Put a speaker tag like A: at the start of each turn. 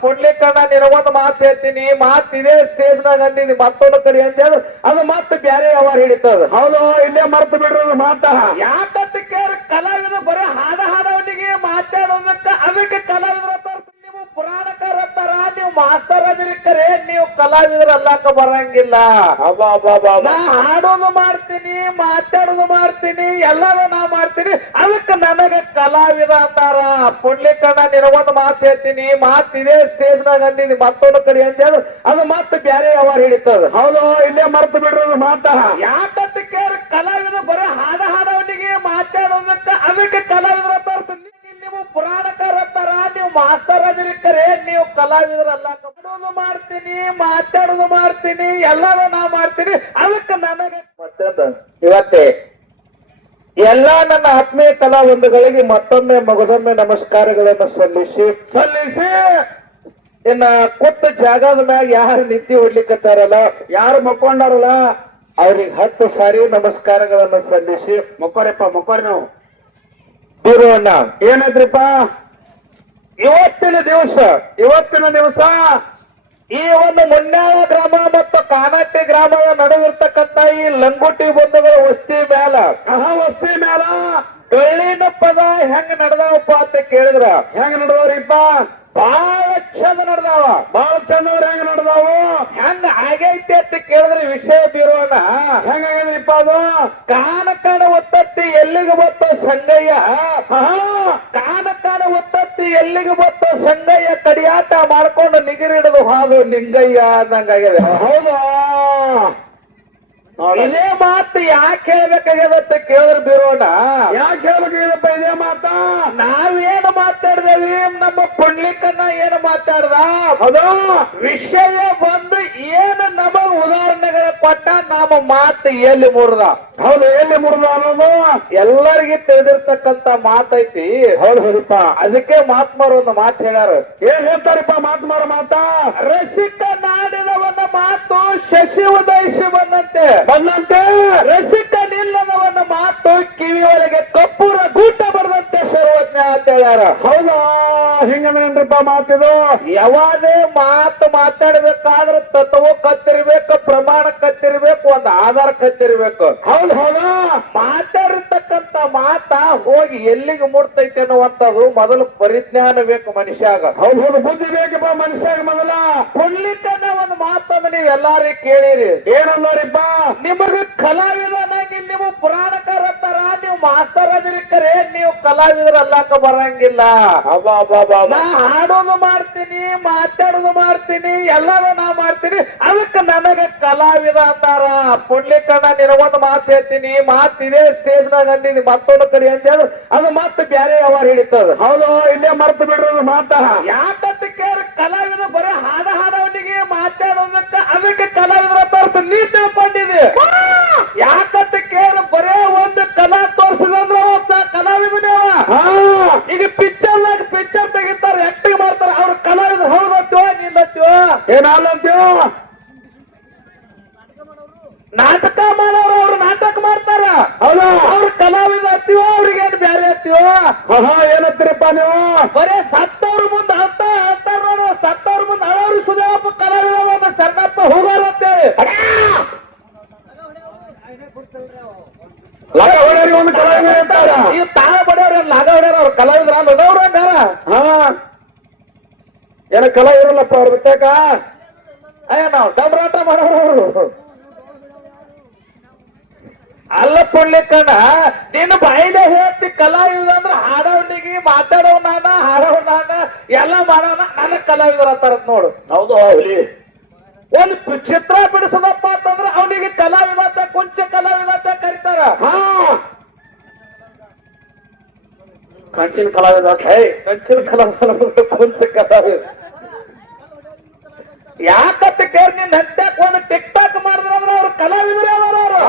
A: ಪುಣ್ಲಿಕಣ್ಣ ನಿನ ಒಂದು ಮಾತು ಹೇಳ್ತೀನಿ ಮಾತು ಇದೇ ಸ್ಟೇಜ್ ನಾಗ ಅಂದಿನಿ ಮತ್ತೊಂದು ಕಡೆ ಅಂದೇಳು ಅದು ಮತ್ತೆ ಬ್ಯಾರೆ ವ್ಯವಹಾರ ಹಿಡಿತದ?
B: ಹೌದು ಇಲ್ಲೇ ಮರ್ತು ಬಿಡ್ರಿ ಮಾತ.
A: ಯಾಕಂತ ನೀವು ಕಲಾವಿದರಲ್ಲಕ ಬರಂಗಿಲ್ಲ. ನಾ ಹಾಡೋದು ಮಾಡ್ತೀನಿ ಮಾತಾಡೋದು ಮಾಡ್ತೀನಿ ಎಲ್ಲಾನು ನಾ ಮಾಡ್ತೀನಿ. ಅದಕ್ಕೆ ನನಗ ಕಲಾವಿದ ಅಂತಾರ ಪುಣ್ಲಿಕಣ್ಣ ನಿನ ಒಂದು ಮಾತು ಹೇಳ್ತೀನಿ. ಮಾತು ಇದೇ ಸ್ಟೇಜ್ ನಾಗ ಅಂದಿನಿ ಮತ್ತೊಂದು ಕಡೆ ಅಂದೇಳು ಅದು ಮತ್ತೆ ಬ್ಯಾರೆ ಯಾವಾರ ಹಿಡಿತದ.
B: ಹೌದು ಇಲ್ಲೇ ಮರ್ತು ಬಿಡ್ರಿ ಮಾತ.
A: ಯಾಕಂತ ಕೇಳ ಕಲಾವಿದ ಬರೀ ಹಾಡ ಹಾಡವನಿಗೆ ಮಾತಾಡೋದಕ್ಕ ಅದಕ್ಕೆ ಪುರಾಣಕಾರ ಮಾಸ್ತರ್ ಅದಿರ್ಕರೆ ನೀವು ಕಲಾವಿದರಲ್ಲ ಹಾಡೋದು ಮಾಡ್ತೀನಿ ಮಾತಾಡೋದು ಮಾಡ್ತೀನಿ ಎಲ್ಲಾನು ನಾ ಮಾಡ್ತೀನಿ. ಅದಕ್ಕೆ ನನಗೆ ಮತ್ತೊಂದು ಇವತ್ತೇ ಎಲ್ಲಾ ನನ್ನ ಆತ್ಮೀಯ ಕಲಾವಿದಗಳಿಗೆ ಮತ್ತೊಮ್ಮೆ ಮಗದೊಮ್ಮೆ ನಮಸ್ಕಾರಗಳನ್ನು ಸಲ್ಲಿಸಿ
B: ಸಲ್ಲಿಸಿ.
A: ಇನ್ನ ಕೊತ್ತ ಜಾಗದ ಮ್ಯಾಗ ಯಾರು ನಿದ್ದೆ ಹೊಡ್ಲಿಕ್ಕತ್ತಾರಲ್ಲ
B: ಯಾರು ಮಕ್ಕೊಂಡಾರಲ್ಲ
A: ಅವ್ರಿಗೆ ಹತ್ತು ಸಾರಿ ನಮಸ್ಕಾರಗಳನ್ನು ಸಲ್ಲಿಸಿ.
B: ಮಕ್ಕೋರಿಪ್ಪ ಮೊಕ್ಕೋರಿ ನಾವು. ಏನಾದ್ರಿಪ್ಪ?
A: ಇವತ್ತಿನ ದಿವಸ
B: ಇವತ್ತಿನ ದಿವಸ
A: ಈ ಒಂದು ಮುನ್ನಾಳ ಗ್ರಾಮ ಮತ್ತು ಕಾನಟ್ಟಿ ಗ್ರಾಮದ ನಡುವಿರ್ತಕ್ಕಂತ ಈ ಲಂಗೋಟಿ ಬಂಧುಗಳ ವಸ್ತಿ ಮೇಲ
B: ಆ ವಸ್ತಿ ಮೇಲ
A: ಡೊಳ್ಳಿನ ಪದ ಹೆಂಗ್ ನಡೆದವಪ್ಪ ಅಂತ ಕೇಳಿದ್ರ?
B: ಹೆಂಗ್ ನಡೆದವ್ರಿಪ್ಪ?
A: ಬಹಳ ಚಂದ ನಡೆದಾವ.
B: ಬಾಳ ಚಂದವ್ರ ಹೆಂಗ್ ನಡ್ದಾವು?
A: ಹೆಂಗ ಆಗೈತಿ ಅಂತ ಕೇಳಿದ್ರೆ ವಿಷಯ ಬೀರೋಣ.
B: ಹೆಂಗಾಗ್ಯದ್ರಿಪ್ಪ ಅದು?
A: ಕಾನ ಕಾಣ ಒತ್ತತ್ತಿ ಎಲ್ಲಿಗೆ ಬತ್ತ ಸಂಗಯ್ಯ? ಎಲ್ಲಿಗೆ ಬತ್ತ ಸಂಗಯ್ಯ ಕಡಿಯಾಟ ಮಾಡ್ಕೊಂಡು ನಿಗಿರಿಡದು ಹಾದು ನಿಂಗಯ್ಯ ಅಂದಂಗಾಗಿದೆ
B: ಹೌದಾ?
A: ಇದೇ ಮಾತು ಯಾಕೆ ಹೇಳ್ಬೇಕಾಗ್ಯದ ಅಂತ ಕೇಳಿದ್ರೆ ಬಿರೋಣ.
B: ಯಾಕೆ ಹೇಳ್ಬೇಕಾಗಿದಪ್ಪ ಇದೇ ಮಾತ?
A: ನಾವೇನು ಮಾತಾಡ್ದೇವಿ? ನಮ್ಮ ಪುಣ್ಲಿಕನ್ನ ಏನು ಮಾತಾಡ್ದ?
B: ಅದು
A: ವಿಷಯ ಬಂದು ಏನು ನಮಗ್ ಉದಾಹರಣೆಗಳ ಕೊಟ್ಟ ನಮ್ಮ ಮಾತು ಎಲ್ಲಿ ಮುರ್ದ?
B: ಹೌದು ಎಲ್ಲಿ ಮುರ್ದ ಅನ್ನೋದು?
A: ಎಲ್ಲರಿಗೆ ತಿಳಿದಿರ್ತಕ್ಕಂತ ಮಾತೈತಿ.
B: ಹೌದು ಹೌದಪ್ಪ.
A: ಅದಕ್ಕೆ ಮಾತ್ಮಾರು ಒಂದು ಮಾತು ಹೇಳ್ಯಾರ.
B: ಏನ್ ಹೇಳ್ತಾರಪ್ಪ ಮಾತ್ಮಾರ ಮಾತ?
A: ರಸಿಕ ನಾಡಿದವನ ಮಾತು ಶಶಿ ಉದಯಿಸಿ ಬಂದಂತೆ.
B: ಬಂದಂತೆ?
A: ರಸಿಕ ಅಂತ ಹೇಳ್ಯಾರ
B: ಹೌದಾ ಮಾತಿದು
A: ಯಾವಾದೇ ಮಾತು ಮಾತಾಡ್ಬೇಕಾದ್ರೆ ತತ್ವ ಕತ್ತಿರ್ಬೇಕು ಪ್ರಮಾಣ ಕತ್ತಿರ್ಬೇಕು ಒಂದು ಆಧಾರ ಕತ್ತಿರ್ಬೇಕು.
B: ಹೌದು ಹೌದಾ.
A: ಮಾತಾಡಿರ್ತಕ್ಕಂತ ಮಾತ ಹೋಗಿ ಎಲ್ಲಿಗೆ ಮೂಡ್ತೈತೆ ಅನ್ನುವಂಥದ್ದು ಮೊದಲು ಪರಿಜ್ಞಾನ ಬೇಕು ಮನುಷ್ಯಾಗ.
B: ಹೌದು ಹೌದು. ಬುದ್ಧಿ ಬೇಕಪ್ಪ ಮನುಷ್ಯಾಗ ಮೊದಲ.
A: ಕೊಡ್ಲಿಕ್ಕೆ ಒಂದು ಮಾತಂದ್ರೆ ನೀವ್ ಎಲ್ಲಾರು ಕೇಳಿರಿ.
B: ಏನಲ್ಲರಿಪ್ಪ
A: ನಿಮಗೆ ಕಲಾವಿದ ಅನ್ನಂಗಿಲ್ಲ ನೀವು ಪುರಾಣಕಾರ ಮಾಸ್ತರ್ ಅದಿರ್ಕರೆ ನೀವು ಕಲಾವಿದರಲ್ಲಕ ಬರಂಗಿಲ್ಲ. ನಾ ಹಾಡೋದು ಮಾಡ್ತೀನಿ ಮಾತಾಡೋದು ಮಾಡ್ತೀನಿ ಎಲ್ಲಾನು ನಾ ಮಾಡ್ತೀನಿ. ಅದಕ್ಕೆ ನನಗೆ ಕಲಾವಿದ ಅಂತಾರ. ಪುಣ್ಲಿಕಣ್ಣ ನಿನಗೊಂದು ಒಂದು ಮಾತು ಹೇಳ್ತೀನಿ. ಮಾತು ಇದೇ ಸ್ಟೇಜ್ ನಾಗ ಅಂದಿನಿ ಮತ್ತೊಂದು ಕಡೆ ಹೇಳಿ ಅದು ಮತ್ತೆ ಬ್ಯಾರೆ ಯಾವಾಗ ಹಿಡಿತದ.
B: ಹೌದು ಇಲ್ಲೇ ಮರ್ತು ಬಿಡ್ರಿ ಮಾತಾ.
A: ಯಾಕಂತ ಕೇಳ ಕಲಾವಿದ ಬರೀ ಹಾಡ ಹಾಡವನಿಗೆ ಮಾತಾಡೋದಕ್ಕ ಅದಕ್ಕೆ ಕಲಾವಿದರ ತೋರ್ಸ ನೀ ತಿಳ್ಕೊಂಡಿದೆ ಯಾಕಂತ ಕೇಳ ಬರೇ ಒಂದು ಕಲಾ ತೋರ್ಸಿದಂದ್ರ ಒಬ್ಬ ಕಲಾವಿದನೇ ಅವ.
B: ಹಾ
A: ಈಗ ಪಿಕ್ಚರ್ ನಾಗ ಪಿಕ್ಚರ್ ತೆಗಿತಾರ ಆಕ್ಟಿಂಗ್ ಮಾಡ್ತಾರ ಅವ್ರ ಕಲಾವಿದ ಹೌದತ್ಯೋ
B: ಏನಲ್ಲಂತೀವ
A: ನಾಟಕ ಮಾಡೋರು ಅವ್ರು ನಾಟಕ ಮಾಡ್ತಾರ.
B: ಹೌದಾ.
A: ಅವ್ರ ಕಲಾವಿದ ಹತ್ತಿವ ಅವ್ರಿಗೆ ಏನ್ ಬೇರೆ
B: ಹತ್ತಿವೋ ಏನತ್ತೀರಪ್ಪ ನೀವು?
A: ಬರೇ ಸತ್ತವ್ರ ಮುಂದ ಅಂತ ಅಂತಾರ ನೋಡು ಸತ್ತವ್ರ ಮುಂದ ಅಳವ್ರಿ ಸುದೇವಪ್ಪ ಕಲಾವಿದ ಸಣ್ಣಪ್ಪ ಶರಣಪ್ಪ ಹೋಗಾರ ಅಂತೇಳಿ.
B: ಲಗ ಒಂದು ಕಲಾವಿದ ಇರ್ತಾರ.
A: ಈ ತಾಳ ಬಡಿಯವ್ರ ಲಾಗ ಹೊಡೆಯವ್ರ ಅವ್ರ ಕಲಾವಿದ್ರ ಲಗವ್ರ ಅಂದಾರ
B: ಹಾ. ಏನ ಕಲಾ ಇರಲ್ಲಪ್ಪ ಅವ್ರ ಬಿತ್ತಾಕ
A: ಅಯ್ಯ ನಾವು ಡಬ್ರಾಟ ಮಾಡೋರು. ಅಲ್ಲ ಕುಡ್ಲಿಕ್ಕನ ನಿನ್ನ ಬಾಯಿಲೆ ಹೇಳ್ತಿ ಕಲಾವಿದ ಅಂದ್ರ ಹಾಡವನಿಗೆ ಮಾತಾಡವ್ ನಾನ ಹಾಡವ್ ನಾನ ಎಲ್ಲ ಮಾಡೋಣ ನನ್ನ ಕಲಾವಿದ್ರ ಅಂತಾರ ನೋಡು.
B: ಹೌದು ಹುಲಿ.
A: ಒಂದು ಚಿತ್ರ ಬಿಡಿಸೋದಪ್ಪ ಅಂತಂದ್ರ ಅವನಿಗೆ ಕಲಾವಿದ ಅಂತ ಕೊಂಚ ಕಲಾವಿದ ಅಂತ ಕರೀತಾರ.
B: ಹಾ. ಕಂಚಿನ ಕಲಾವಿದ ವಿಧಾತ
A: ಏಯ್ ಕಂಚಿನ ಕಲಾವಿದ ಕೊಂಚ ಕಲಾವಿದ ಯಾಕಂತ ಕೇರ್ ನಿನ್ನ ಹತ್ಯಾಕ ಒಂದು ಟಿಕ್ ಟಾಕ್ ಮಾಡಿದ್ರ ಅವ್ರು ಕಲಾವಿದ್ರೆ ಅವರು.